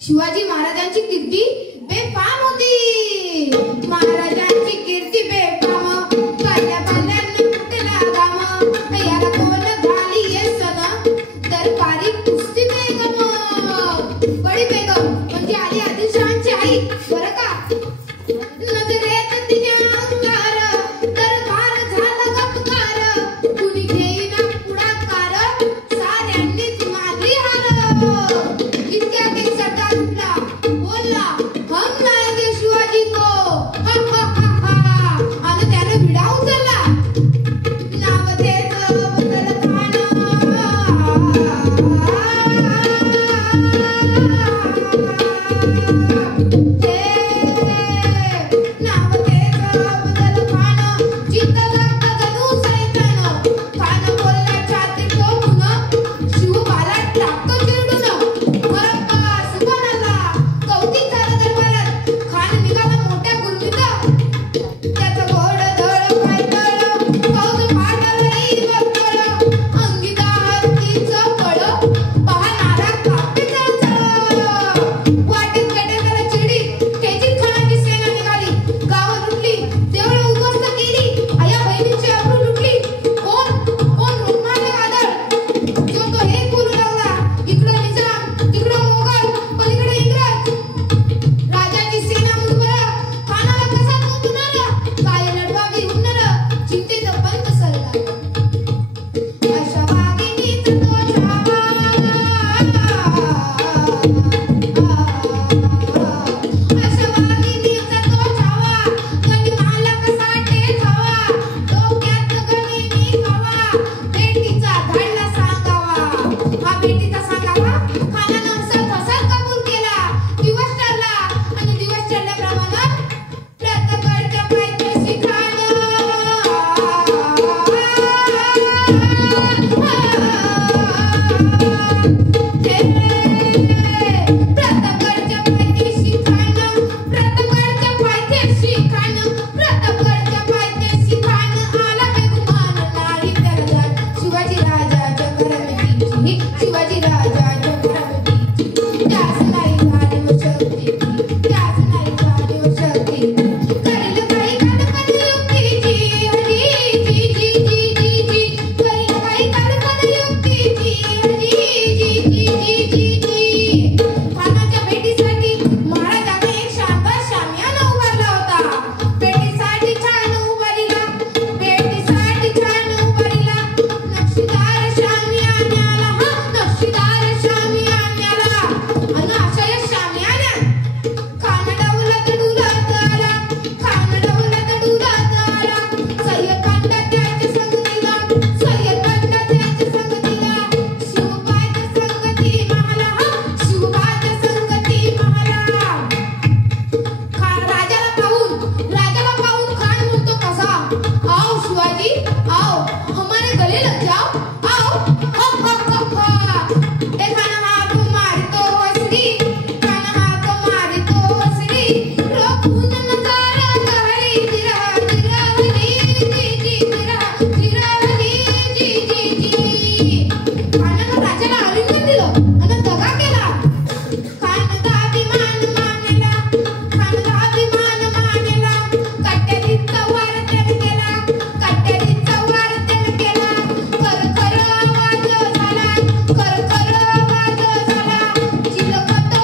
शिवाजी महाराजांची कीर्ती बेफाम होती. महाराजांची कीर्ती बेफाम, पाल्या पाल्यांना कुठला गाम, याला कोण झाली ये सन, दरबारी कुस्ती बेगम. बडी बेगम म्हणजे आली आदिलशहाची आई बरं का. नजरेत तिने अंगार, दरबार झाला गपकार, कुणी घेईना पुढाकार, साऱ्यांनीच मारली हार. इतक्या काही सरदार उठला, बोलला हम लाएंगे शिवाजी को, हा हा हा हा, आणि त्याने विडा उचलला. नाव त्याचं बदल कर कर आवाज झाला, चिलखत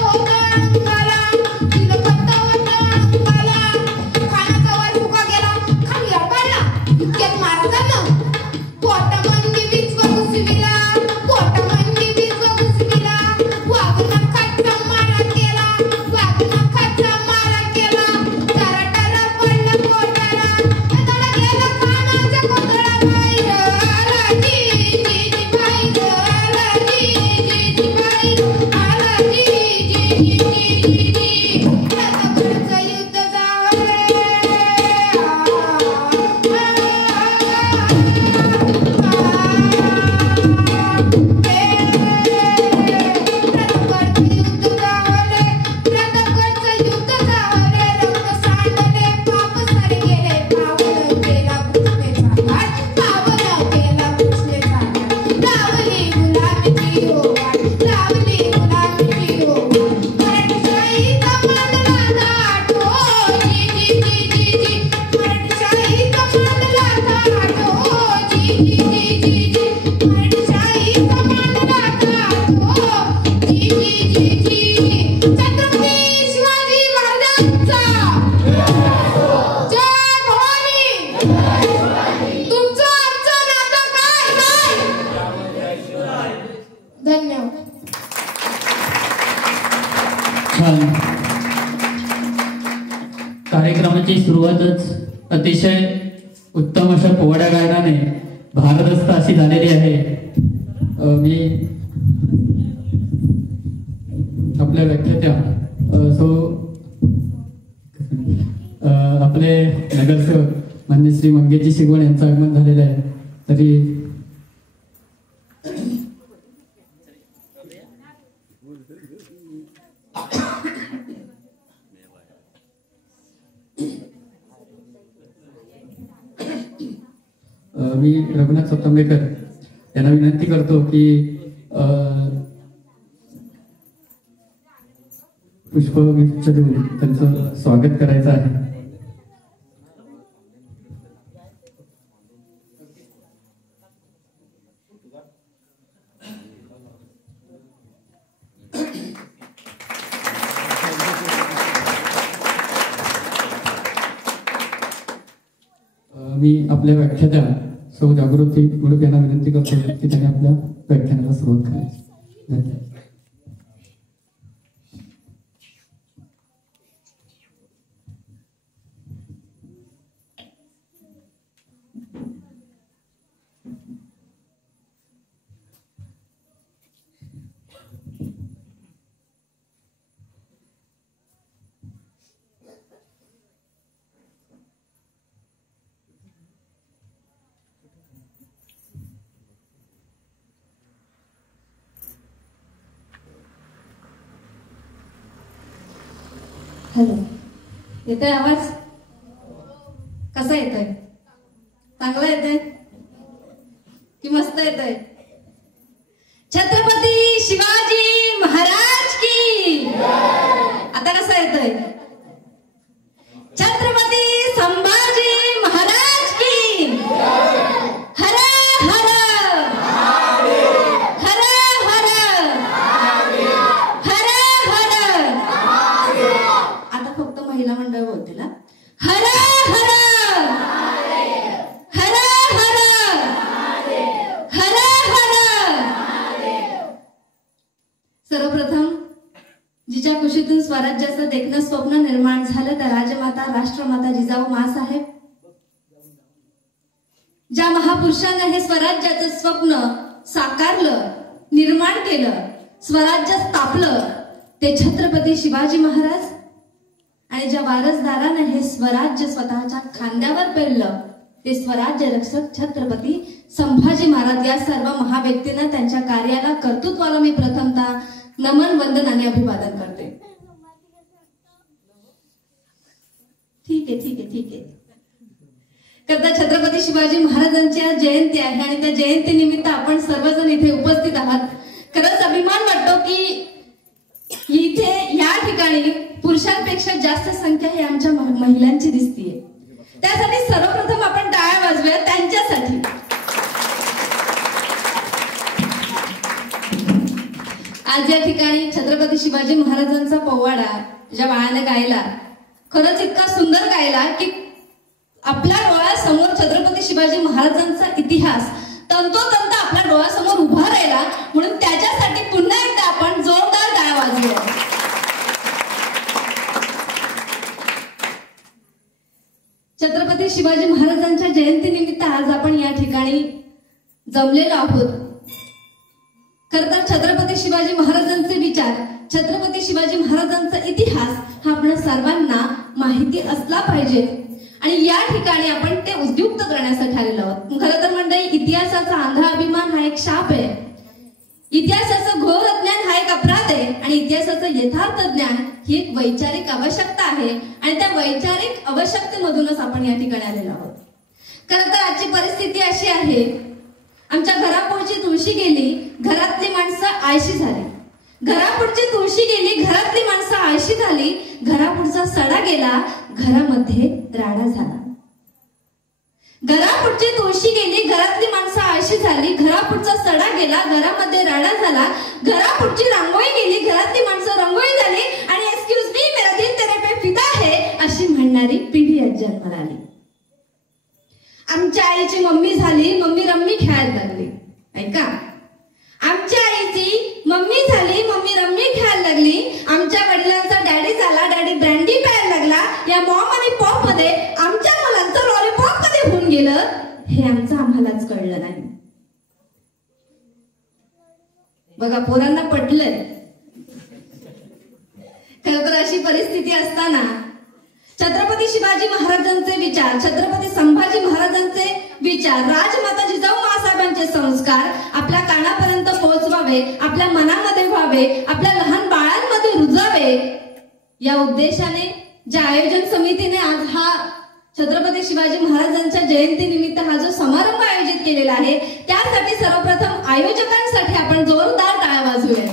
कार्यक्रमाची सुरुवातच अतिशय उत्तम अशा पोवाड्या गायनाने भारदस्त अशी झालेली आहे. मी आपल्या व्याख्यात्या आपले नगरसेवक मान्य श्री मंगेशजी शिगवण यांचं आगमन झालेलं आहे. तरी मी रघुनाथ सप्तंबेकर यांना विनंती करतो की पुष्पगुच्छ देऊन त्यांचं स्वागत करायचं आहे. मी आपल्या व्याख्यात्या सौ जागृती गुडक यांना विनंती करतो की त्यांनी आपल्या व्याख्यानाला सुरुवात करायची. धन्यवाद. हॅलो, येतोय आवाज? कसा येतोय? चांगला येतोय की मस्त येतोय? छत्रपती शिवाजी महाराज की. आता कसा येतोय? छत्रपती संभाजी महाराज की. हर हर हर हर हर हर. आता फक्त महिला मंडळ बोलतील. हर हर हर हर हर हर. सर्वप्रथम जिच्या कुशीतून स्वराज्याचं देखणं स्वप्न निर्माण झालं त्या राजमाता राष्ट्रमाता जिजाऊ माँसाहेब, ज्या महापुरुषांना हे स्वराज्याचं स्वप्न साकारलं, निर्माण केलं, स्वराज्य स्थापलं, ते छत्रपती शिवाजी महाराज. आणि ज्या वारसदाराने हे स्वराज्य स्वतःच्या खांद्यावर पेरलं ते स्वराज्य रक्षक छत्रपती संभाजी महाराज. या सर्व महाव्यक्तींना त्यांच्या कार्याला, कर्तृत्वाला मी प्रथमतः नमन, वंदन आणि अभिवादन करते. ठीक आहे. करता छत्रपती शिवाजी महाराजांची आज जयंती आहे आणि त्या जयंती निमित्त आपण सर्वजण इथे उपस्थित आहात. खरंच अभिमान वाटतो की इथे या ठिकाणी पुरुषांपेक्षा जास्त संख्या ही आमच्या महिलांची दिसतीये. त्यासाठी सर्वप्रथम आपण टाळ्या वाजवूया त्यांच्यासाठी. आज या ठिकाणी छत्रपती शिवाजी महाराजांचा पोवाडा ज्या बाळाने गायला, खरंच इतका सुंदर गायला की आपल्या डोळ्यासमोर छत्रपती शिवाजी महाराजांचा इतिहास तंतोतंत आपल्या डोळ्यासमोर उभा राहिला. म्हणून त्याच्यासाठी पुन्हा एकदा आपण जोरदार टाळ्या वाजवूया. छत्रपती शिवाजी महाराजांच्या जयंती निमित्त आज आपण या ठिकाणी जमलेलो आहोत. खरं तर छत्रपती शिवाजी महाराजांचे विचार, छत्रपती शिवाजी महाराजांचा इतिहास हा आपल्या सर्वांना माहिती असला पाहिजे आणि या ठिकाणी आपण ते उद्युक्त करण्यासाठी आलेलो आहोत. खरं तर मंडळी, इतिहासाचा आंधळा अभिमान हा एक शाप आहे. इतिहासाचं घोर अज्ञान हा एक अपराध आहे आणि इतिहासाचं यथार्थ ज्ञान ही एक वैचारिक आवश्यकता आहे आणि त्या वैचारिक आवश्यकतेमधूनच आपण या ठिकाणी आलेलो आहोत. खरं तर आजची परिस्थिती अशी आहे, आमच्या घरापुढची तुळशी गेली, घरातली माणसं आळशी झाली. घरापुढची तुळशी गेली, घरातली माणसं आळशी झाली. घरापुढचा सडा गेला, घरामध्ये राडा झाला. घरापुढची तुळशी गेली, घरातली माणसं आळशी झाली. घरापुढचा सडा गेला, घरामध्ये राडा झाला. घरापुढची रांगोळी गेली, घरातली माणसं रंगोळी झाली आणि एक्सक्यूज मी मेरा दिल तेरे पे फिदा है अशी म्हणणारी पिढी आज जन्माला आली. आमच्या आईची मम्मी झाली, मम्मी रम्मी खेळायला लागली. ऐका, आमच्या आईची मम्मी झाली, मम्मी रम्मी खेळायला लागली. आमच्या वडिलांचा बघा पोरांना पटलंय. खरं तर अशी परिस्थिती असताना छत्रपती शिवाजी महाराजांचे विचार, छत्रपती संभाजी महाराजांचे विचार, राजमाता जिजाऊ माँसाहेबांचे संस्कार आपल्या कानापर्यंत पोहोचवावे, आपल्या मनामध्ये व्हावे, आपल्या लहान बाळांमध्ये रुजावे, या उद्देशाने ज्या आयोजन समितीने आज हा छत्रपती शिवाजी महाराजांच्या जयंती निमित्त हा जो समारंभ आयोजित केलेला आहे, त्यासाठी सर्वप्रथम आयोजकांसाठी आपण जोरदार टाळ्या वाजवूया.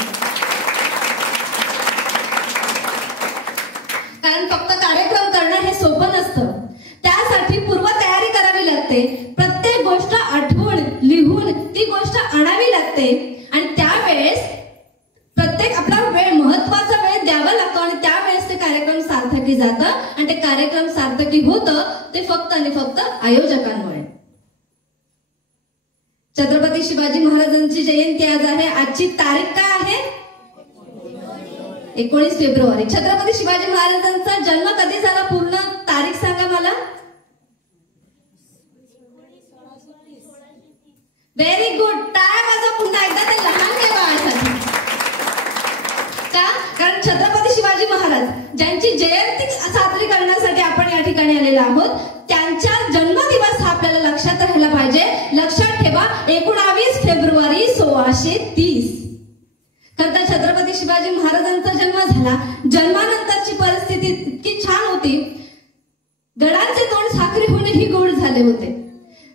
कारण फक्त कार्यक्रम करणं हे सोपं नसतं. त्यासाठी पूर्वतयारी करावी लागते. प्रत्येक गोष्ट आठवून लिहून ती गोष्ट आणावी लागते आणि त्यावेळेस प्रत्येक आपला वेळ, महत्वाचा वेळ द्यावा लागतो आणि त्यावेळेस ते कार्यक्रम सार्थकी जातं आणि ते कार्यक्रम सार्थकी होतं ते फक्त आणि फक्त आयोजकांमुळे. छत्रपती शिवाजी महाराजांची जयंती आज आहे. आजची तारीख काय आहे? 19 फेब्रुवारी. छत्रपती शिवाजी महाराजांचा जन्म कधी झाला? पूर्ण तारीख सांगा मला. Very good. टाळ्या वाजवा पुन्हा एकदा ते लहान बाळासाठी. का? कारण छत्रपती शिवाजी महाराज ज्यांची जयंती साजरी करण्यासाठी आपण या ठिकाणी आलेलो आहोत, त्यांचा जन्मदिवस हा आपल्याला लक्षात राहायला पाहिजे. लक्षात ठेवा, 19 फेब्रुवारी 1630. खरं छत्रपती शिवाजी महाराजांचा जन्म झाला. जन्मानंतरची परिस्थिती इतकी छान होती. गडांचे तोंड साखरेहूनही गोड झाले होते.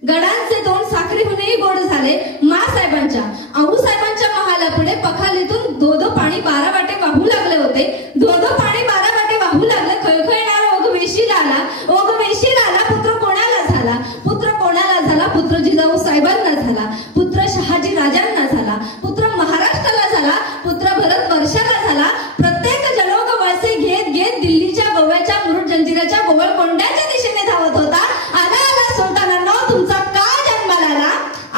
गडांचे तोंड साखरेहूनही गोड झाले. माँसाहेबांच्या, आऊसाहेबांच्या महालापुढे पखालीतून धोधो पाणी 12 वाटे वाहू लागले होते. धोधो पाणी 12 वाटे वाहू लागले. खळखळणारा ओघ वेशीला आला. ओघ वेशीला आला. पुत्र कोणाला झाला? पुत्र कोणाला झाला? पुत्र जिजाऊ साहेबांना झाला. पुत्र शहाजी राजांना झाला. पुत्र महाराष्ट्राला झाला. पुत्र भरत वर्षाला झाला. प्रत्येक जलोग वळसे घेत घेत दिल्लीच्या गोव्याच्या मुरुड जंजिराच्या गोवळ कोंड्याच्या दिशेने धावत होता. आला आला सुलतानांनो तुमचा काळ जन्माला आला.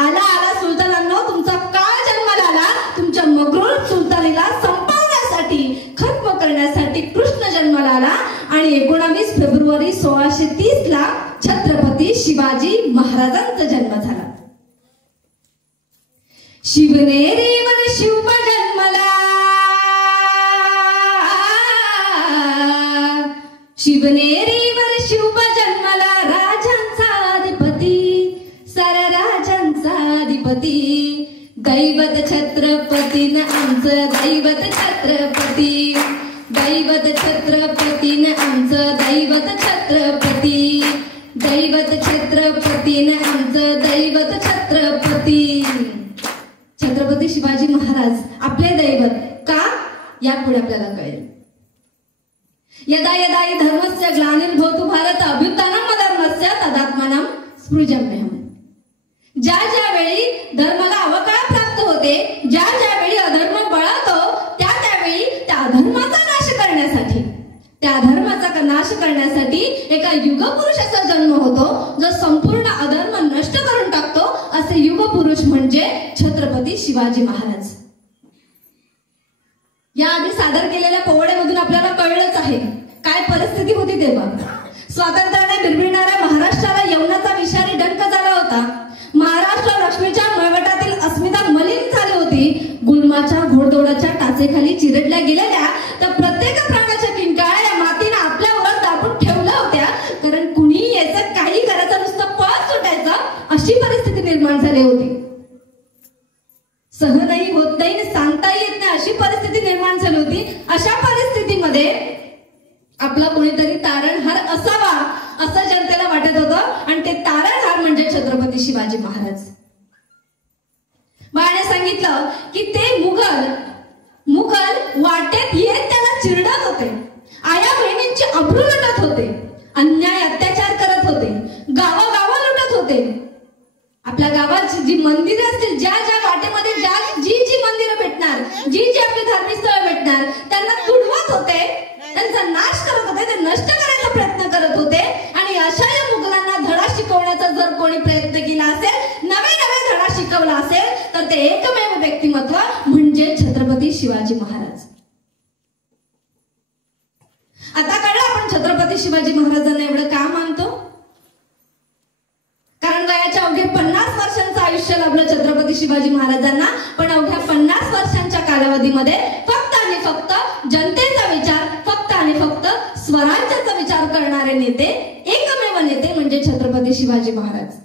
आला आला सुलतानांनो तुमचा काळ जन्माला आला. तुमच्या मगरूर सुलतानीला संपवण्यासाठी, खत्म करण्यासाठी कृष्ण जन्माला आला. आणि 19 फेब्रुवारी 1630 ला छत्रपती शिवाजी महाराजांचा जन्म झाला. शिवनेरीवर शिव जन्मला. शिवनेरीवर शिव जन्मला. राजांचा अधिपती, सारा राजांचा अधिपती. दैवत छत्रपतीन आमचं दैवत छत्रपती. दैवत छत्रपतीन आमचं दैवत छत्रपती. दैवत छत्रपतीन आमचं दैवत छत्रपती. छत्रपती शिवाजी महाराज आपले दैवत का? यापुढे आपल्याला कळेल. यदा यदा हि धर्मस्य ग्लानिर्भवतु भारत अभ्युत्थानम् अधर्मस्य तदात्मानं सृजाम्यहम्. ज्या ज्या वेळी धर्माला अवकाळ प्राप्त होते, ज्या ज्या वेळी अधर्म बळावतो, त्या त्यावेळी त्या अधर्माचा नाश करण्यासाठी, त्या धर्माचा नाश करण्यासाठी एका युगपुरुषाचा जन्म होतो, जो संपूर्ण अधर्म नष्ट करून टाकतो. असे युगपुरुष म्हणजे छत्रपती शिवाजी महाराज. याआधी सादर केलेल्या पोवाड्यामधून आपल्याला कळलंच आहे काय परिस्थिती होती तेव्हा. स्वातंत्र्याने बिरबिरणाऱ्या महाराष्ट्राला यवनाचा विषारी डंक झाला होता. महाराष्ट्र लक्ष्मीच्या मळवटातील अस्मिता मलिन झाली होती. गुलमाच्या घोडदौडाच्या टाचेखाली चिरडल्या गेलेल्या तर प्रत्येक प्राण्याच्या किंकाळ्या या मातीने आपल्यावर दाबून ठेवल्या होत्या. कारण कुणी याचं काही करायचं, नुसतं पळत सुटायचं, अशी परिस्थिती निर्माण झाली होती. सहनही होत नाही, सांगता येत नाही, अशी परिस्थिती निर्माण झाली होती. अशा परिस्थितीमध्ये आपला कोणीतरी तारणहार असावा असं जनतेला वाटत होतं आणि ते तारणहार म्हणजे छत्रपती शिवाजी महाराज. बाळाने सांगितलं की ते मुघल वाटेत येत त्याला चिरडत होते. आया बहिणींची अब्रू लुटत होते. अन्याय अत्याचार करत होते. गावागावा लुटत होते. आपल्या गावाची जी मंदिरं असतील, ज्या ज्या वाटेमध्ये जी जी मंदिरं भेटणार, जी जी आपली धार्मिक स्थळं भेटणार, त्यांना तुडवत होते, त्यांचा नाश करत होते, ते नष्ट करायचा प्रयत्न करत होते. आणि अशा या मुघलांना धडा शिकवण्याचा जर कोणी प्रयत्न केला असेल, नवे धडा शिकवला असेल, तर ते एकमेव व्यक्तिमत्व म्हणजे छत्रपती शिवाजी महाराज. आता कळलं आपण छत्रपती शिवाजी महाराजांना एवढं का मानतो? कारण वयाच्या अवघ्या 50 वर्षांचं आयुष्य लाभलं छत्रपती शिवाजी महाराजांना. पण अवघ्या 50 वर्षांच्या कालावधीमध्ये फक्त आणि फक्त जनतेचा विचार, फक्त आणि फक्त स्वराज्याचा विचार करणारे नेते, एकमेव नेते म्हणजे छत्रपती शिवाजी महाराज.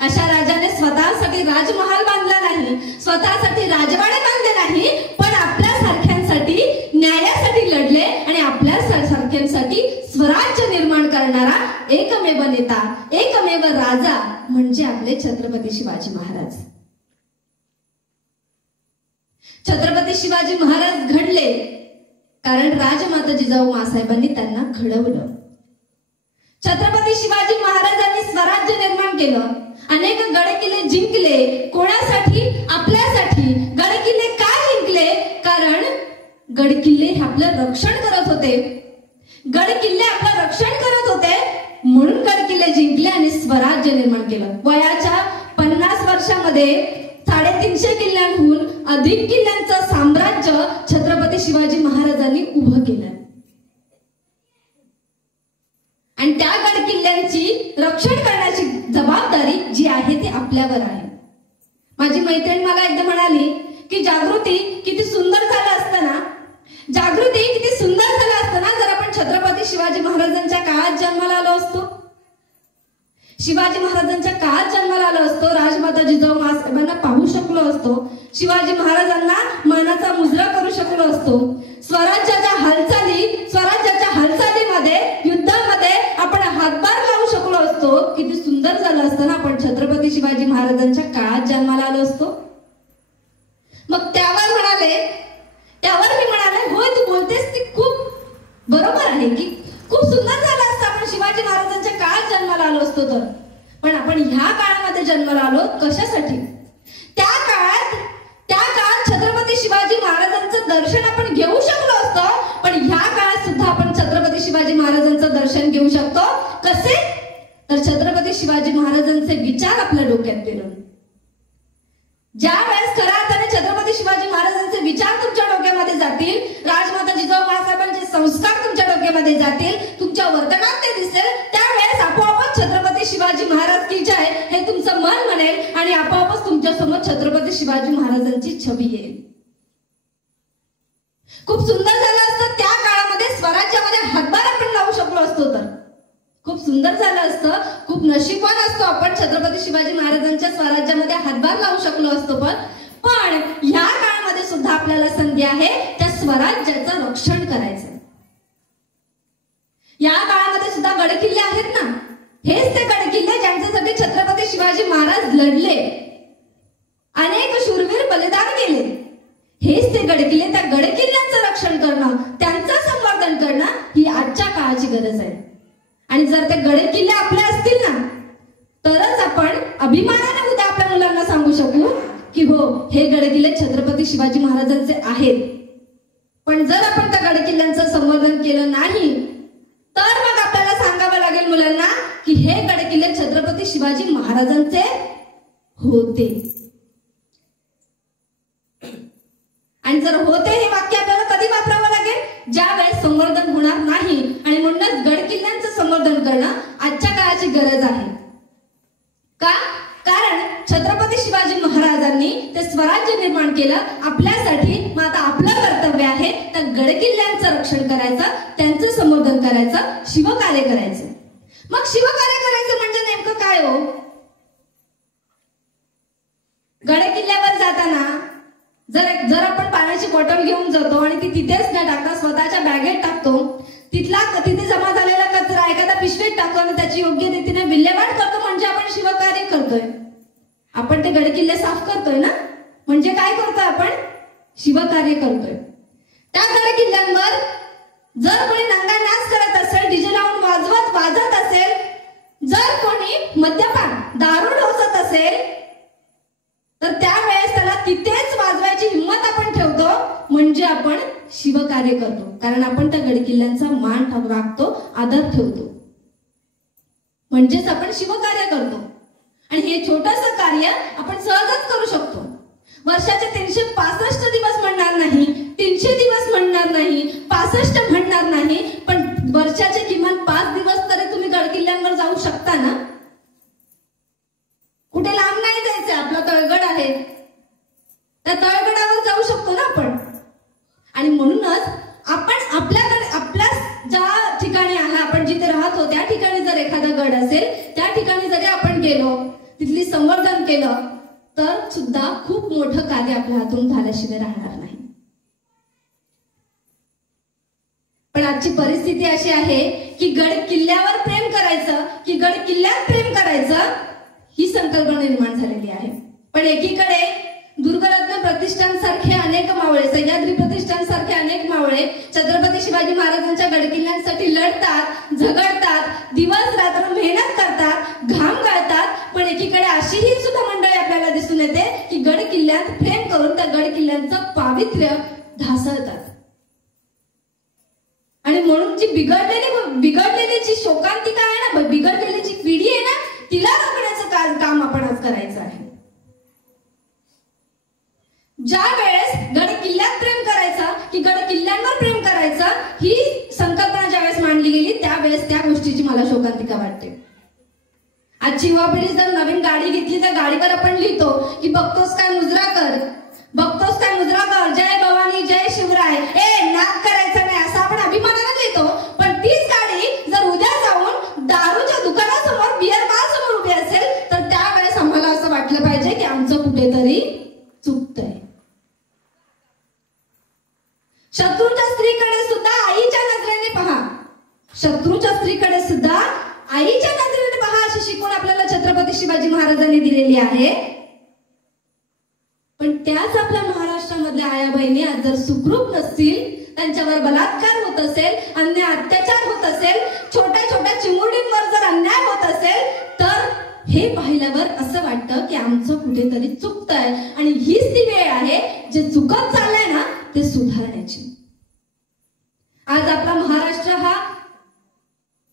अशा राजाने स्वतःसाठी राजमहाल बांधला नाही, स्वतःसाठी राजवाडे बांधले नाही, पण आपल्या सारख्यांसाठी न्यायासाठी लढले आणि आपल्या सारख्यांसाठी स्वराज्य निर्माण करणारा एकमेव नेता, एकमेव राजा म्हणजे आपले छत्रपती शिवाजी महाराज. छत्रपती शिवाजी महाराज घडले कारण राजमाता जिजाऊ मासाहेबांनी त्यांना घडवलं. छत्रपती शिवाजी महाराजांनी स्वराज्य निर्माण केलं, अनेक गडकिल्ले जिंकले. कोणासाठी? आपल्यासाठी. गडकिल्ले का जिंकले? कारण गडकिल्ले हे आपलं रक्षण करत होते. गडकिल्ले आपलं रक्षण करत होते म्हणून गडकिल्ले जिंकले आणि स्वराज्य निर्माण केलं. वयाच्या 50 वर्षामध्ये 350 किल्ल्यांहून अधिक किल्ल्यांचं साम्राज्य छत्रपती शिवाजी महाराजांनी उभं केलं आणि त्या गड किल्ल्यांची रक्षण करण्याची जबाबदारी जी आहे ती आपल्यावर आहे. माझी मैत्रीण मला एकदा म्हणाली की जागृती किती सुंदर झालं असतं ना, जागृती किती सुंदर झालं असतं ना जर आपण छत्रपती शिवाजी महाराजांच्या काळात जन्माला आलो असतो. शिवाजी महाराजांच्या काळात जन्माला आलो असतो, राजमाता जिजाऊ मासाहेबांना पाहू शकलो असतो, शिवाजी महाराजांना मानाचा मुजरा करू शकलो असतो, स्वराज्याच्या हालचालीमध्ये युद्धामध्ये आपण हातभार लावू शकलो असतो. किती सुंदर झालं असतं ना आपण छत्रपती शिवाजी महाराजांच्या काळात जन्माला आलो असतो. मग त्यावर मी म्हणाले होय तू बोलतेस ती खूप बरोबर आहे की खूप सुंदर झालं असतं आपण शिवाजी महाराजांच्या काळात जन्माला आलो असतो तर. पण आपण ह्या काळामध्ये जन्माला आलो कशासाठी? त्या काळात छत्रपती शिवाजी महाराजांचं दर्शन आपण घेऊ शकलो असतो, पण ह्या काळात सुद्धा आपण छत्रपती शिवाजी महाराजांचं दर्शन घेऊ शकतो. कसे? तर छत्रपती शिवाजी महाराजांचे विचार आपल्या डोक्यात पेरून. ज्या वेळेस खऱ्या अर्थाने छत्रपती शिवाजी महाराजांचे विचार तुमच्या डोक्यामध्ये जातील, राजमाता जिजाऊ मासाहेबांचे संस्कार तुमच्या डोक्यामध्ये जातील, तुमच्या वर्तनात ते दिसेल, त्यावेळेस आपोआपच छत्रपती शिवाजी महाराज की जय हे तुमचं मन म्हणेल आणि आपोआपच तुमच्या समोर छत्रपती शिवाजी महाराजांची छबी येईल. खूप सुंदर झालं असतं त्या काळामध्ये स्वराज्यामध्ये हातभार आपण लावू शकलो असतो तर खूप सुंदर झालं असतं. खूप नशीबवान असतो आपण छत्रपती शिवाजी महाराजांच्या स्वराज्यामध्ये हातभार लावू शकलो असतो. पण ह्या काळामध्ये सुद्धा आपल्याला संधी आहे त्या स्वराज्याचं रक्षण करायचं. या काळामध्ये सुद्धा गडकिल्ले आहेत ना, हेच ते गडकिल्ले ज्यांच्यासाठी छत्रपती शिवाजी महाराज लढले, अनेक शूरवीर बलिदान केले. हेच ते गडकिल्ले, त्या गडकिल्ल्यांचं रक्षण करणं, त्यांचं संवर्धन करणं ही आजच्या काळाची गरज आहे. आणि जर ते गडकिल्ले आपले असतील ना तरच आपण अभिमानाने उद्या आपल्या मुलांना सांगू शकू की हो हे गडकिल्ले छत्रपती शिवाजी महाराजांचे आहेत. पण जर आपण त्या गडकिल्ल्यांचं संवर्धन केलं नाही तर मग आपल्याला सांगावं लागेल मुलांना की हे गडकिल्ले छत्रपती शिवाजी महाराजांचे होते. आणि जर होते हे वाक्य आपल्याला कधी वापरावं लागेल? ज्या वेळेस संवर्धन होणार नाही. आणि म्हणूनच गडकिल्ल्यांचं संवर्धन करणं आजच्या काळाची गरज आहे. का? कारण छत्रपती शिवाजी महाराजांनी ते स्वराज्य निर्माण केलं आपल्यासाठी. मग आता आपलं कर्तव्य आहे त्या गडकिल्ल्यांचं रक्षण करायचं, त्यांचं संवर्धन करायचं, शिवकार्य करायचं. मग शिवकार्य करायचं म्हणजे नेमकं काय हो? गडकिल्ल्यावर जाताना जर आपण पाण्याची बॉटल घेऊन जातो आणि ती तिथेच न टाकता स्वतःच्या बॅगेत टाकतो, तिथे जमा झालेला कचरा एखाद्या पिशवीत टाकतो आणि त्याची योग्य रीतीने विल्हेवाट करतो म्हणजे आपण शिवकार्य करतोय. आपण ते गडकिल्ले साफ करतोय ना, म्हणजे काय करतोय आपण? शिवकार्य करतोय. त्या गडकिल्ल्यांवर जर कोणी नंगा नाच करत असेल, डीजे लावून वाजत असेल, जर कोणी मद्यपान दारू ढोसत असेल तर त्यावेळेस त्याला तिथेच वाजवायची हिंमत आपण ठेवतो म्हणजे आपण शिवकार्य करतो. कारण आपण त्या गडकिल्ल्यांचा मान राखतो, आदर ठेवतो, म्हणजेच आपण शिवकार्य करतो. आणि हे छोटंसं कार्य आपण सहजच करू शकतो. वर्षाचे 365 दिवस म्हणणार नाही, 300 दिवस म्हणणार नाही, 65 म्हणणार नाही, पण वर्षाचे किमान 5 दिवस तरी तुम्ही गडकिल्ल्यांवर जाऊ शकता ना. कुठे लांब नाही जायचं, आपला तळगड आहे, त्या तळगडावर जाऊ शकतो ना गड असेल त्या ठिकाणी जरी आपण गेलो, तिथली संवर्धन केलं तर सुद्धा खूप मोठं कार्य आपल्या हातून झाल्याशिवाय राहणार नाही. पण आजची परिस्थिती अशी आहे की गड किल्ल्यावर प्रेम करायचं, की गड किल्ल्यात प्रेम करायचं, ही संकल्पना निर्माण झालेली आहे. पण एकीकडे दुर्गरत्न प्रतिष्ठान सारखे अनेक मावळे, सह्याद्री प्रतिष्ठान सारखे अनेक मावळे छत्रपती शिवाजी महाराजांच्या गडकिल्ल्यांसाठी लढतात, झगडतात, दिवस रात्र मेहनत करतात, घाम गाळतात. पण एकीकडे अशीही सुद्धा मंडळी आपल्याला दिसून येते की गड किल्ल्यात प्रेम करून त्या गड किल्ल्यांचं पावित्र्य ढासळतात. आणि म्हणून जी बिघडलेली जी शोकांतिका आहे ना, बिघडलेली जी पिढी आहे ना, तिला रोखण्याचं काम आपण आज करायचं आहे. ज्या वेळेस गड किल्ल्यात प्रेम करायचं की गड किल्ल्यांवर प्रेम करायचं ही संकल्पना ज्यावेळेस मांडली गेली त्यावेळेस त्या गोष्टीची मला शोकांतिका वाटते. आजची युवा पिढी जर नवीन गाडी घेतली त्या गाडीवर आपण लिहितो की बघतोस काय मुजरा कर, बघतोस काय मुजरा कर, जय भवानी जय शिवराय, नाक करायचं नाही असं आपण अभिमानाने लिहितो. पण तीच गाडी जर उद्या जाऊन दारूच्या दुकानासमोर, बिअर बार समोर उभी असेल तर त्यावेळेस आम्हाला असं वाटलं पाहिजे की आमचं कुठेतरी चुकतंय. शत्रूच्या स्त्रीकडे सुद्धा आईच्या नजरेने पहा, शत्रूच्या स्त्रीकडे सुद्धा आईच्या नजरेने पहा अशी शिकवण आपल्याला छत्रपती शिवाजी महाराजांनी दिलेली आहे. पण त्याच आपल्या महाराष्ट्रामधल्या आया बहिणी आज जर सुखरूप नसतील, त्यांच्यावर बलात्कार होत असेल, अन्य अत्याचार होत असेल, छोट्या छोट्या चिमुरडींवर जर अन्याय होत असेल तर हे पाहिल्यावर असं वाटतं की आमचं कुठेतरी चुकतंय. आणि हीच ती वेळ आहे जे चुकत चाललंय ना ते सुधारण्याची. आज आपला महाराष्ट्र हा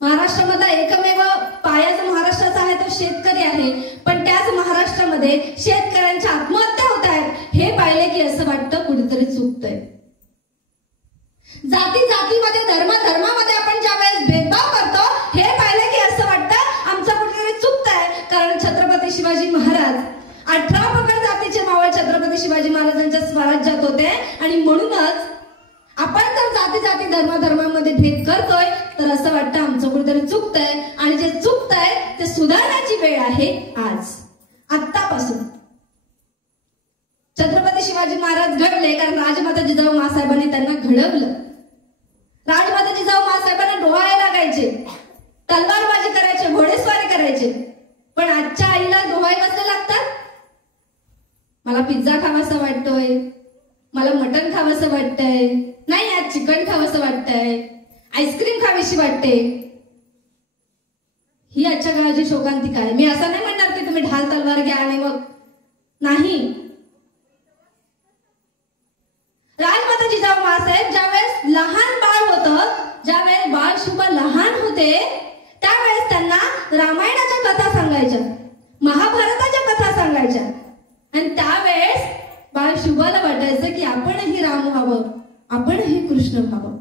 महाराष्ट्रामधला एकमेव पाया जो महाराष्ट्राचा आहे तो शेतकरी आहे. पण त्याच महाराष्ट्रामध्ये शेतकऱ्यांच्या आत्महत्या होत आहेत हे पाहिले की असं वाटतं कुठेतरी चुकतंय. जाती जातीमध्ये, धर्म धर्मामध्ये आपण ज्या वेळेस भेदभाव करतो हे पाहिले की असं वाटतं आमचं कुठेतरी चुकतंय. कारण छत्रपती शिवाजी महाराज 18 प्रकार जातीचे मावळ छत्रपती शिवाजी महाराजांच्या स्वराज्यात होते. आणि म्हणूनच आपण जर जाती जाती धर्मामध्ये भेद करतोय तर असं वाटतं आमचं कुठेतरी चुकतंय. आणि जे चुकतंय ते सुधारण्याची वेळ आहे आज, आत्तापासून. छत्रपती शिवाजी महाराज घडले कारण राजमाता जिजाऊ मासाहेबांनी त्यांना घडवलं. राजमाता जिजाऊ मासाहेबांना डोहाळे लागायचे, तलवारबाजी करायचे, घोडेस्वारी करायचे. पण आजच्या आईला डोहाळे कसले लागतात? मला पिझ्झा खावासा वाटतोय, मला मटण खावंसं वाटतंय, नाही आज चिकन खावंसं वाटतंय, आईस्क्रीम खावीशी वाटते. ही आजच्या काळाची शोकांतिका आहे. मी असं नाही म्हणणार की तुम्ही ढाल तलवार घ्या आणि मग नाही. राजमाता जिजाऊ मासाहेब ज्यावेळेस लहान बाळ होतं, ज्यावेळेस बाळ शुभ लहान होते त्यावेळेस त्यांना रामायणाच्या कथा सांगायच्या, महाभारताच्या कथा सांगायच्या. आणि त्यावेळेस बाळ शुभाला वाटायचं की आपणही राम व्हावं, आपणही कृष्ण व्हावं.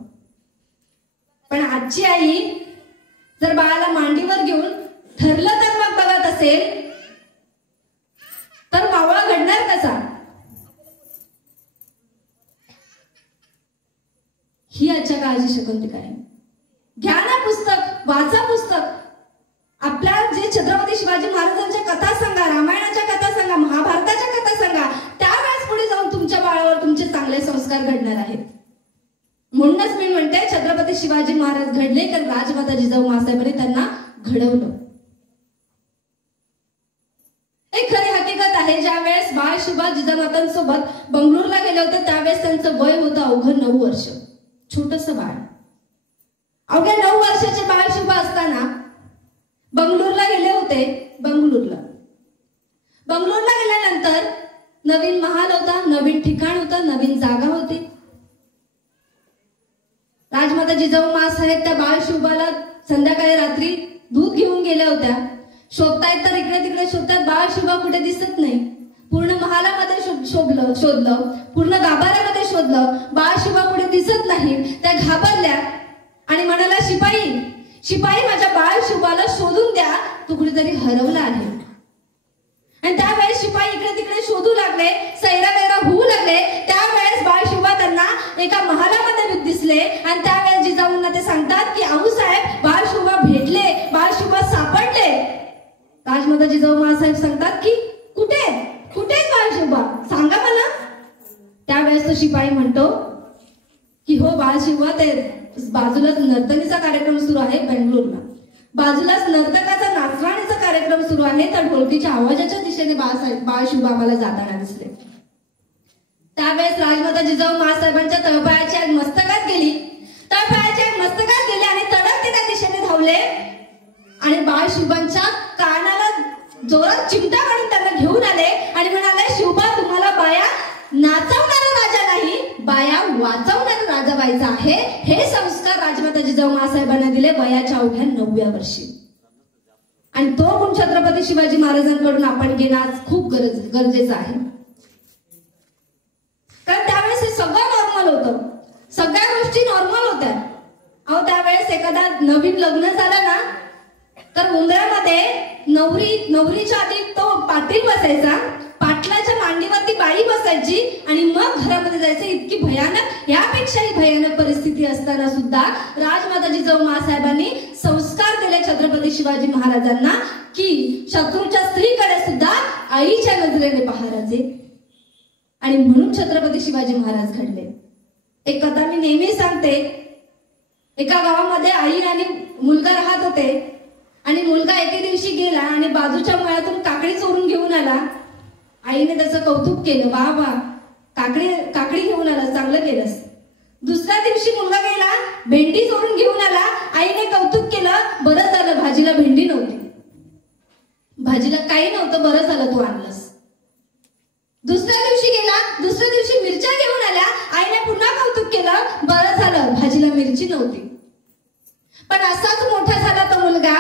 पण आजची आई जर बाळाला मांडीवर घेऊन ठरलं तर मग बघत असेल तर मावळा घडणार कसा? ही आजच्या काळाची शकुंतला आहे. घ्या ना पुस्तक, वाचा पुस्तक. आपल्या जे छत्रपती शिवाजी महाराजांच्या कथा सांगा, रामायणाच्या कथा सांगा, महाभारताच्या कथा सांगा. त्यावेळेस पुढे जाऊन तुमच्या बाळावर तुमचे चांगले संस्कार घडणार आहेत. म्हणूनच मी म्हणते छत्रपती शिवाजी महाराज घडले तर राजमाता जिजाऊ मासाहेबांनी त्यांना घडवलं. एक खरी हकीकत आहे, ज्या वेळेस बाळ शुभा जिजामातांसोबत बंगळूरला गेले होते त्यावेळेस त्यांचं वय होतं अवघं 9 वर्ष. छोटस बाळ. अवघ्या 9 वर्षाचे बाळ शुभ असताना बंगळूरला गेले होते. बंगळूरला गेल्यानंतर नवीन महाल होता, नवीन ठिकाण होतं, नवीन जागा होती. राजमाता जिजाऊ मासाहेब त्या बाळ शुभाला संध्याकाळी रात्री दूध घेऊन गेल्या होत्या. शोधतायत तर इकडे तिकडे शोधतात, बाळ शुभा कुठे दिसत नाही. पूर्ण महालामध्ये शोधलं, पूर्ण गाभाऱ्यामध्ये शोधलं, बाळ शुभा कुठे दिसत नाही. त्या घाबरल्या आणि म्हणाला, शिपाई माझ्या बाळ शुभाला शोधून द्या, तो कुठेतरी हरवला आहे. आणि त्यावेळेस शिपाई इकडे तिकडे शोधू लागले, सैरावैरा होऊ लागले. त्यावेळेस बाळ शुभा त्यांना एका महालामध्ये दिसले आणि त्यावेळेस जिजाऊंना ते सांगतात की आऊसाहेब बाळ शुभा भेटले, बाळ शुभा सापडले. राजमाता जिजाऊ मासाहेब सांगतात की कुठे कुठे बाळशिवबा, सांगा मला. त्यावेळेस तो शिपाई म्हणतो की हो बाळशिवबा, ते बाजूलाच नर्तनीचा कार्यक्रम सुरू आहे बेंगळूरला, बाजूलाच नर्तकाचा नाचवाणीचा कार्यक्रम सुरू आहे. त्या ढोलकीच्या आवाजाच्या दिशेने बाळशिवबा आम्हाला जाताना दिसले. त्यावेळेस राजमाता जिजाऊ मासाहेबांच्या तळपायाची आग मस्तकात गेली, तळपायाची आग मस्तकात गेली आणि तडक ते त्या दिशेने धावले आणि बाळशिवबांच्या कानाला जोरात चिमटा काढून त्यांना घेऊन आले आणि म्हणाले, शिवबा, तुम्हाला बाया नाचवणारा राजा नाही, बाया वाचवणारा राजा व्हायचा आहे. हे संस्कार राजमाता जिजाऊ मासाहेबांना दिले वयाच्या अवघ्या 9व्या वर्षी. आणि तो गुण छत्रपती शिवाजी महाराजांकडून आपण घेणं आज खूप गरजेचं आहे. कारण त्यावेळेस हे सगळं नॉर्मल होतं, सगळ्या गोष्टी नॉर्मल होत्या. अहो, त्यावेळेस एखादा नवीन लग्न झालं ना तर उंबऱ्यामध्ये नवरीच्या आधी तो पाटील बसायचा, पाटलाच्या मांडीवरती बाई बसायची आणि मग घरामध्ये जायचं. इतकी भयानक, यापेक्षाही भयानक परिस्थिती असताना सुद्धा राजमाता जिजाऊ मासाहेबांनी संस्कार दिले छत्रपती शिवाजी महाराजांना की शत्रूच्या स्त्रीकडे सुद्धा आईच्या नजरेने पाहायचे. आणि म्हणून छत्रपती शिवाजी महाराज घडले. एक कथा मी नेहमी सांगते. एका गावामध्ये आई आणि मुलगा राहत होते आणि मुलगा एके दिवशी गेला आणि बाजूच्या मळ्यातून काकडी चोरून घेऊन आला. आईने त्याचं कौतुक केलं, वा वा, काकडी घेऊन आला, चांगलं केलंस. दुसऱ्या दिवशी मुलगा गेला, भेंडी चोरून घेऊन आला. आईने कौतुक केलं, बरं झालं भाजीला भेंडी नव्हती, भाजीला काही नव्हतं, बरं झालं तू आणलंस. दुसऱ्या दिवशी गेला, दुसऱ्या दिवशी मिरच्या घेऊन आल्या. आईने पुन्हा कौतुक केलं, बरं झालं भाजीला मिरची नव्हती. पण असाच मोठा झाला तो मुलगा,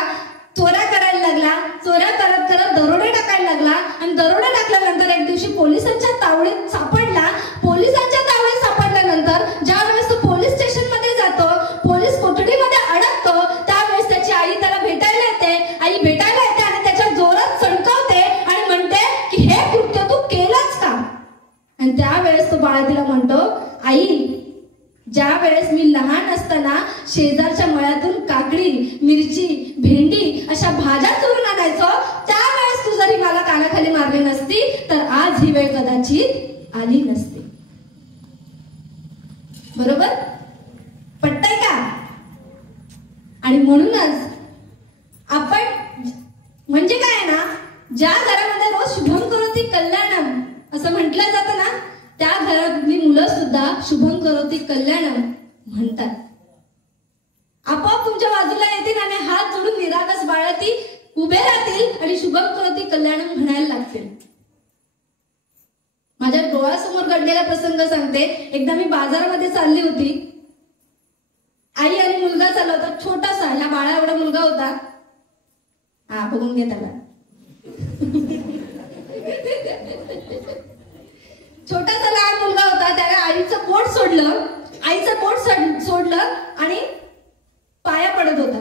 चोऱ्या करायला लागला, चोऱ्या करत करत दरोडे टाकायला लागला आणि दरोडे टाकल्यानंतर एक दिवशी पोलिसांच्या तावडीत सापडला. पोलिसांच्या तावडीत सापडल्यानंतर ज्या वेळेस तो पोलीस स्टेशन मध्ये जातो, पोलीस कोठडीमध्ये अडकतो, त्यावेळेस त्याची आई त्याला भेटायला येते. आई भेटायला येते आणि त्याच्या जोरात चणकवते आणि म्हणते की हे कृत्य तू केलंच का? आणि त्यावेळेस तो बाळा तिला म्हणतो, आई, ज्या वेळेस मी लहान असताना शेजारच्या मळ्यातून काकडी, मिरची, भेंडी अशा भाज्या चोरून आणायचो, त्यावेळेस तू जरी मला कानाखाली मारली नसती तर आज ही वेळ कदाचित आली नसती. बरोबर? पटतंय का? आणि म्हणूनच आपण म्हणजे काय ना, ज्या घरामध्ये रोज शुभम करोति कल्याणम असं म्हटलं जातं ना, त्या घरातली मुलं सुद्धा शुभम करोति कल्याणम म्हणतात. आपोआप तुमच्या बाजूला येतील आणि हात जोडून निरागस बाळती उभे राहतील आणि शुभम करोति कल्याणम म्हणायला लागतील. माझ्या डोळ्यासमोर घडलेला प्रसंग सांगते. एकदा मी बाजारामध्ये चालली होती. आई आणि मुलगा चालला होता, छोटासा, ह्या बाळा एवढा मुलगा होता. हा, बघून घे त्याला. छोटासा लहान मुलगा होता. त्याने आईचं पोट सोडलं, सोडलं आणि पाया पडत होता.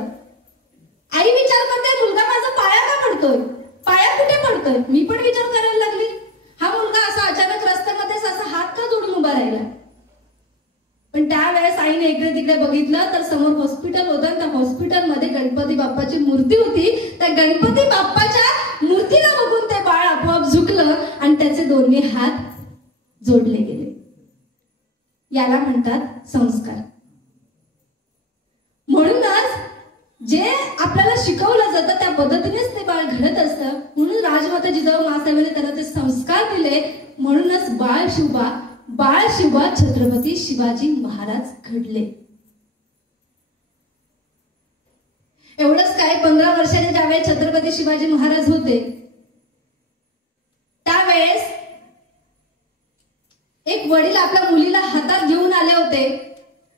आई विचार करते, मुलगा माझा पाया का पडतोय, पाया कुठे पडतोय? मी पण विचार करायला लागली, हा मुलगा असा अचानक रस्त्यामध्येच असा हात का जोडून उभा राहिला? पण त्यावेळेस आईने इकडे तिकडे बघितलं तर समोर हॉस्पिटल होतं. त्या हॉस्पिटलमध्ये गणपती बाप्पाची मूर्ती होती. त्या गणपती बाप्पाच्या मूर्तीला बघून ते बाळ आपोआप झुकलं आणि त्याचे दोन्ही हात जोडले गेले. याला म्हणतात संस्कार. म्हणूनच जे आपल्याला शिकवलं जातं त्या पद्धतीनेच ते बाळ घडत असतं. म्हणून राजमाता जिजाऊ मासाहेबांनी त्याला ते संस्कार दिले. म्हणूनच बाळशिवबा छत्रपती शिवाजी महाराज घडले. एवढंच काय, 15 वर्षाचे ज्यावेळेस छत्रपती शिवाजी महाराज होते त्यावेळेस एक वडील आपल्या मुलीला हातात घेऊन आले होते,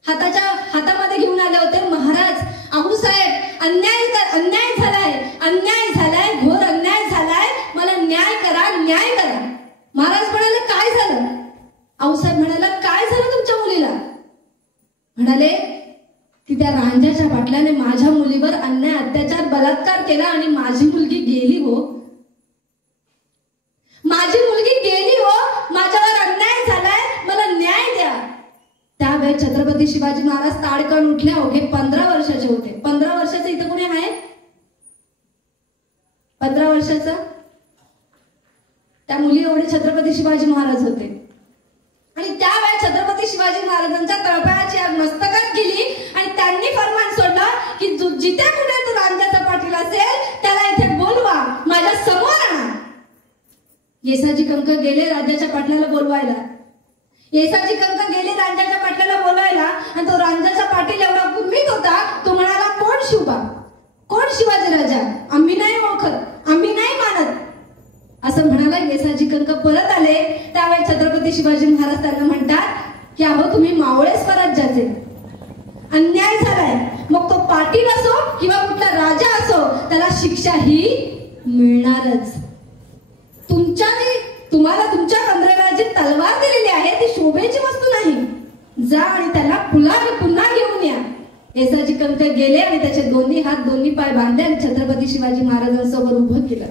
हातामध्ये घेऊन आले होते. महाराज, आऊसाहेब, अन्याय झालाय, घोर अन्याय झालाय, मला न्याय करा. महाराज म्हणाले, काय झालं? आऊसाहेब म्हणाला, काय झालं तुमच्या मुलीला? म्हणाले की त्या रांझ्याच्या पाटलाने माझ्या मुलीवर अन्याय, अत्याचार, बलात्कार केला आणि माझी मुलगी गेली हो, माझ्यावर अन्याय झालाय, मला न्याय द्या. त्यावेळेस छत्रपती शिवाजी महाराज ताडकन उठले. अवघे 15 वर्षाचे होते. 15 वर्षाचे इथं कोणी आहे? 15 वर्षाचा. त्या मुली एवढे छत्रपती शिवाजी महाराज होते आणि त्यावेळेस छत्रपती शिवाजी महाराजांच्या तळपायाची आग मस्तकात गेली आणि त्यांनी फरमान सोडलं की जिथे कुठे तो रांजाचा पाटील असेल त्याला इथे बोलवा, माझ्या समोर आणा. येसाजी कंक गेले राजाच्या पाटलाला बोलवायला. येसाजी कंक गेले रांजाच्या पाटलाला बोलवायला आणि तो रांजाचा पाटील एवढा गुरमीत होता. तो म्हणाला, कोण शिवबा, कोण शिवाजी राजा, आम्ही नाही ओळखत, आम्ही नाही मानत असं म्हणाला. येसाजी कंक परत आले. त्यावेळी छत्रपती शिवाजी महाराज त्यांना म्हणतात की अहो तुम्ही मावळे स्वराज्याचे, अन्याय झालाय. मग तो पाटील असो किंवा कुठला राजा असो त्याला शिक्षा ही मिळणारच. तुम्हाला तुमच्या कंबरेला जी तलवार दिलेली आहे ती शोभेची वस्तू नाही. जा आणि त्याला पुन्हा घेऊन या. येसाजी कंक गेले आणि त्याचे दोन्ही हात दोन्ही पाय बांधले आणि छत्रपती शिवाजी महाराजांसमोर उभं केलं.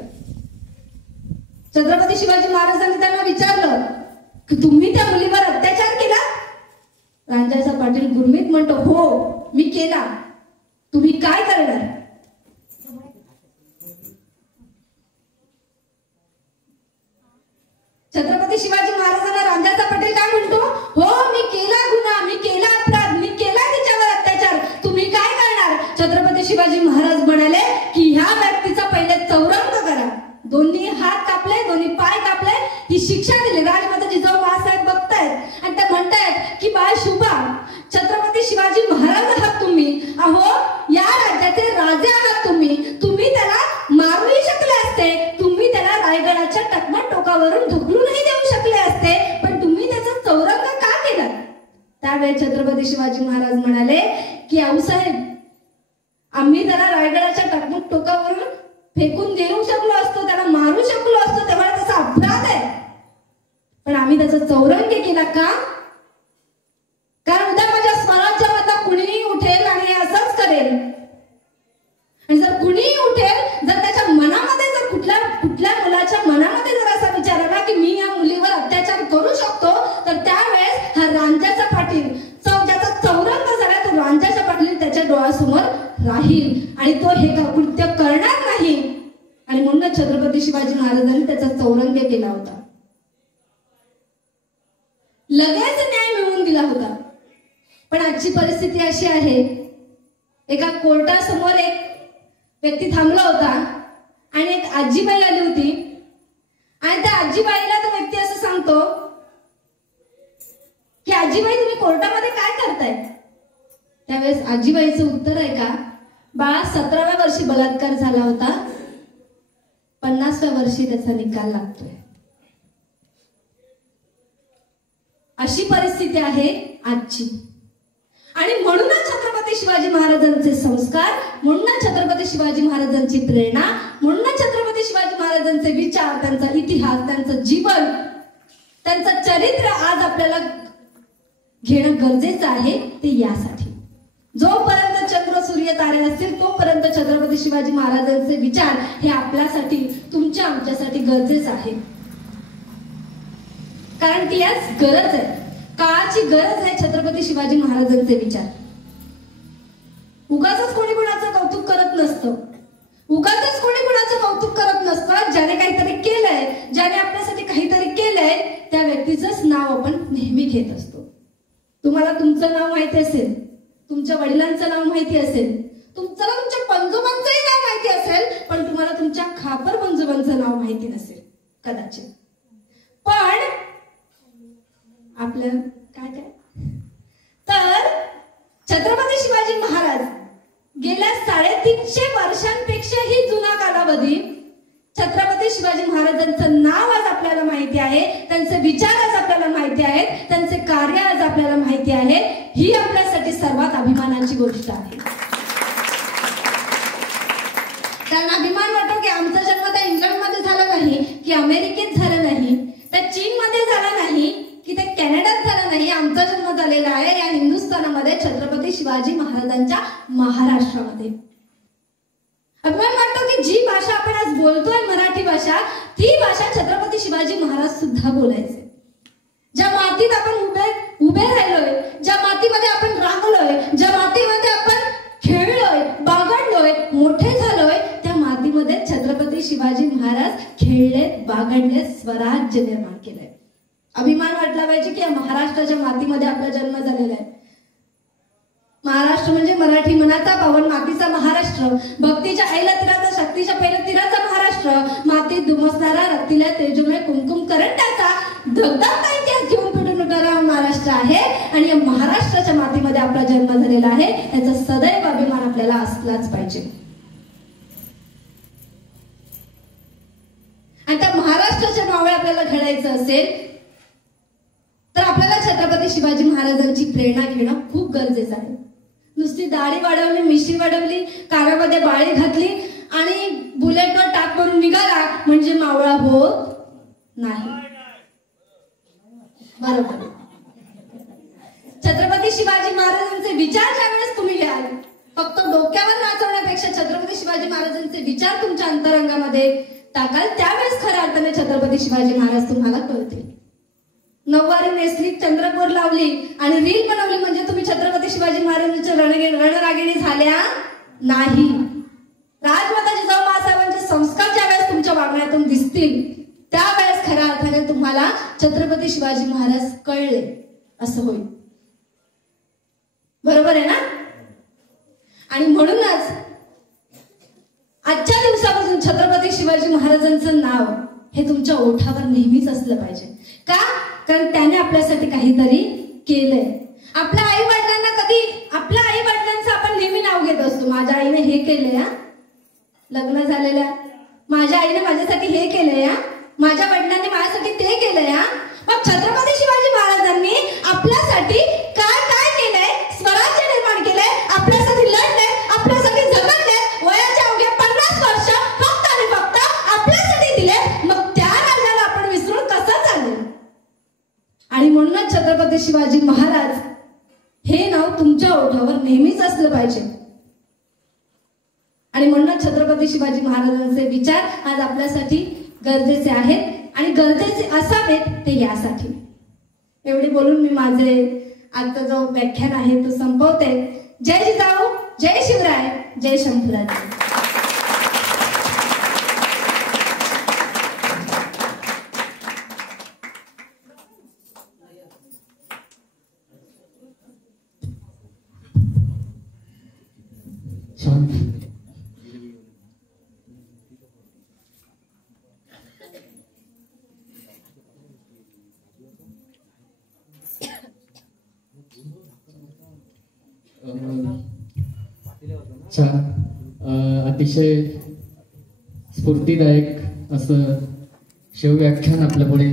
छत्रपती शिवाजी महाराजांनी त्यांना विचारलं की तुम्ही त्या मुलीवर अत्याचार केला? रांजाचा पाटील गुरमीत म्हणतो, हो मी केला. तुम्ही काय करणार? छत्रपती शिवाजी महाराजांना रांजाचा पाटील काय म्हणतो, हो मी केला गुन्हा, मी केला अपराध, मी केला तिच्यावर अत्याचार, तुम्ही काय करणार? छत्रपती शिवाजी महाराज म्हणाले की ह्या व्यक्तीचा पहिले चौरंग करा. दोन्ही हात कापले, दोन्ही पाय कापले, ही शिक्षा दिली. राजमाता जिजाऊ बाळासाहेब बघतायत आणि ते म्हणतायत की बाळ शुभा, छत्रपती शिवाजी महाराज आहात तुम्ही, अहो या राज्याचे राजे आहात तुम्ही, तुम्ही त्याला मारूही शकले असते, तुम्ही त्याला रायगडाच्या टकमक टोकावरून ढकलूनही देऊ शकले असते, पण तुम्ही त्याचा चौरंग का केला? त्यावेळी छत्रपती शिवाजी महाराज म्हणाले की आऊसाहेब, आम्ही त्याला रायगडाच्या टकमक टोकावरून फेकून देऊ शकलो असतो, त्याला मारू शकलो असतो, तेव्हा त्याचा अपराध आहे, पण आम्ही त्याचा चौरंग केला का? कारण उद्या माझ्या स्वराज्यामधला कुणीही उठेल आणि हे असंच करेल. आणि जर कुणीही उठेल, जर त्याच्या मनामध्ये जर कुठल्या मुलाच्या मनामध्ये जर असा विचार आला की मी या मुलीवर अत्याचार करू शकतो, तर त्यावेळेस हा रांजाचा पाटील ज्याचा चौरंग झाला तो रांजाचा पाटील त्याच्या डोळ्यासमोर राहील आणि तो हे कृत्य करणार नाही. आणि म्हणून छत्रपती शिवाजी महाराजांनी त्याचा चौरंग केला होता. लगेच न्याय मिळवून दिला होता. पण आजची परिस्थिती अशी आहे, एका कोर्टासमोर एक व्यक्ती थांबला होता आणि एक आजीबाई आली होती आणि त्या आजीबाईला तो व्यक्ती असं सांगतो की आजीबाई तुम्ही कोर्टामध्ये काय करताय? त्यावेळेस आजीबाईचं उत्तर आहे का, बाळा 17व्या वर्षी बलात्कार झाला होता, 50व्या वर्षी त्याचा निकाल लागतोय. अशी परिस्थिती आहे आजची. आणि म्हणूनच छत्रपती शिवाजी महाराजांचे संस्कार, म्हणूनच छत्रपती शिवाजी महाराजांची प्रेरणा, म्हणूनच छत्रपती शिवाजी महाराजांचे विचार, त्यांचा इतिहास, त्यांचं जीवन, त्यांचं चरित्र आज आपल्याला घेणं गरजेचं आहे. ते यासाठी जोपर्यंत चंद्र सूर्य तारे असतील तोपर्यंत छत्रपती शिवाजी महाराजांचे विचार हे आपल्यासाठी, तुमच्या आमच्यासाठी गरजेचं आहे. कारण ती आज गरज आहे, काळाची गरज आहे छत्रपती शिवाजी महाराजांचे विचार. उगाचच कोणी कोणाचं कौतुक करत नसतं, उगाचच कोणी कोणाचं कौतुक करत नसतं. ज्याने काहीतरी केलंय, ज्याने आपल्यासाठी काहीतरी केलंय, त्या व्यक्तीचंच नाव आपण नेहमी घेत असतो. तुम्हाला तुमचं नाव माहिती असेल, तुमच्या वडिलांचं नाव माहिती असेल, तुमच्या पंजोबांचंही नाव माहिती असेल, पण तुम्हाला तुमच्या खापर पंजोबांचं नाव माहिती नसेल कदाचित. पण आपलं काय तर छत्रपती शिवाजी महाराज गेल्या 350 वर्षांपेक्षाही जुना कालावधी, छत्रपती शिवाजी महाराजांचं नाव आज आपल्याला माहिती आहे, त्यांचे विचार आज आपल्याला माहिती आहेत, त्यांचे कार्य आज आपल्याला माहिती आहे. ही आपल्यासाठी सर्वात अभिमानाची गोष्ट आहे. कारण अभिमान वाटतो की आमचा जन्म त्या इंग्लंडमध्ये झाला नाही, की अमेरिकेत झाला नाही, त्या चीनमध्ये झाला नाही, की ते कॅनडात झाला नाही. आमचा जन्म झालेला आहे या हिंदुस्थानामध्ये, छत्रपती शिवाजी महाराजांच्या महाराष्ट्रामध्ये. अभिमान वाटतो की जी भाषा आपण आज बोलतोय मराठी भाषा, ती भाषा छत्रपती शिवाजी महाराज सुद्धा बोलायचे. ज्या मातीत आपण उभे राहिलोय, ज्या मातीमध्ये आपण राहलोय, ज्या मातीमध्ये आपण खेळलोय, बागडलोय, मोठे झालोय, त्या मातीमध्ये छत्रपती शिवाजी घडले, स्वराज्य निर्माण केलंय. अभिमान वाटला पाहिजे की या महाराष्ट्राच्या मातीमध्ये आपला जन्म झालेला आहे. महाराष्ट्र म्हणजे मराठी मनाचा पावन मातीचा महाराष्ट्र, भक्तीच्या आईला तिराचा, शक्तीच्या पहिल्या तिराचा महाराष्ट्र, मातीत धुमसणारा रक्तीला तेजोमय कुमकुम करंटाचा धगधगता इतिहास घेऊन पिटून उठणारा महाराष्ट्र आहे. आणि या महाराष्ट्राच्या मातीमध्ये आपला जन्म झालेला आहे, याचा सदैव अभिमान आपल्याला असलाच पाहिजे. आणि त्या महाराष्ट्राच्या नावे आपल्याला घडायचं असेल तर आपल्याला छत्रपती शिवाजी महाराजांची प्रेरणा घेणं खूप गरजेचं आहे. नुसती दाढी वाढवली, मिशी वाढवली, कानामध्ये बाळी घातली आणि बुलेटवर टाक करून निघाला म्हणजे मावळा होत नाही. बरोबर. छत्रपती शिवाजी महाराजांचे विचार ज्यावेळेस तुम्ही घ्याल, फक्त डोक्यावर नाचवण्यापेक्षा छत्रपती शिवाजी महाराजांचे विचार तुमच्या अंतरंगामध्ये टाकाल, त्यावेळेस खऱ्या अर्थाने छत्रपती शिवाजी महाराज तुम्हाला कळतील. नऊवारी नेसली, चंद्रकोर लावली आणि रील बनवली म्हणजे तुम्ही छत्रपती शिवाजी महाराजांच्या रणरागिणी झाल्या नाही. राजमाता जिजाऊ माँसाहेबांचे संस्कार ज्यावेळेस तुमच्या वागण्यातून दिसतील त्यावेळेस खऱ्या अर्थाने तुम्हाला छत्रपती शिवाजी महाराज कळले असं होईल. बरोबर आहे ना? आणि म्हणूनच आजच्या दिवसापासून छत्रपती शिवाजी महाराजांचं नाव हे तुमच्या ओठावर नेहमीच असलं पाहिजे. का? कारण त्याने आपल्यासाठी काहीतरी केलंय. आपल्या आई वडिलांना आपल्या आई वडिलांचं आपण नेहमी नाव घेत असतो. माझ्या आईने हे केलंय, लग्न झालेल्या माझ्या आईने माझ्यासाठी हे केलंय, माझ्या वडिलांनी माझ्यासाठी ते केलंय. मग छत्रपती शिवाजी महाराजांनी आपल्यासाठी काय काय केलंय? स्वराज्य निर्माण केलंय, आपल्यासाठी लढले, आपल्यासाठी झगडले, वयाच्या अवघ्या 50 वर्ष फक्त आणि फक्त आपल्यासाठी दिले. मग त्या राजाला आपण विसरून कसं चालेल? आणि म्हणूनच छत्रपती शिवाजी महाराज हे नाव तुमच्या ओठावर नेहमीच असलं पाहिजे. आणि म्हणूनच छत्रपती शिवाजी महाराजांचे विचार आज आपल्यासाठी गरजेचे आहेत आणि गरजेचे असावेत ते यासाठी. एवढी बोलून मी माझे आजचा जो व्याख्यान आहे तो संपवते. जय जिजाऊ, जय शिवराय, जय शंभूराज. छान. अतिशय स्फूर्तिदायक असं शिवव्याख्यान आपल्या पुढे